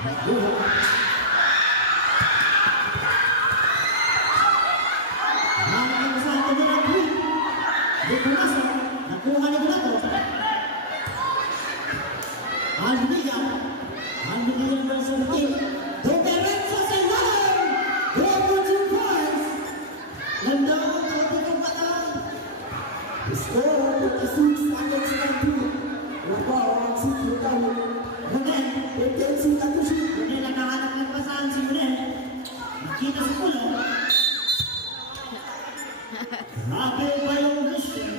babay. Nakuha niya na ito. Alvinian versus King. Domerenzo sa ilalim. Double 2 points. Ganda ang topic ng batang. Score 56 against 92. Wapa orang situ tahu. Munen, intensi satu shoot. Munen nakahanap ng pasahan si Munen. Nakita sa pulo. Grabe ba yung vision?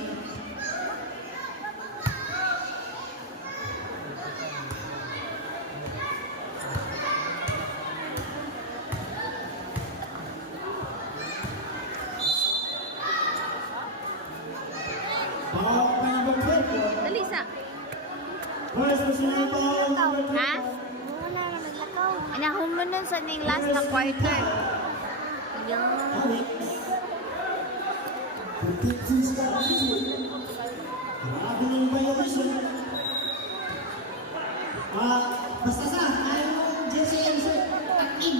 Dali sa. Ha? Wala na naglakaw. Inahom mo nun sa ning last na quarter. Yung... Grabe ng violation. Basta sa, ayaw mo, Jesse Enzo, takin.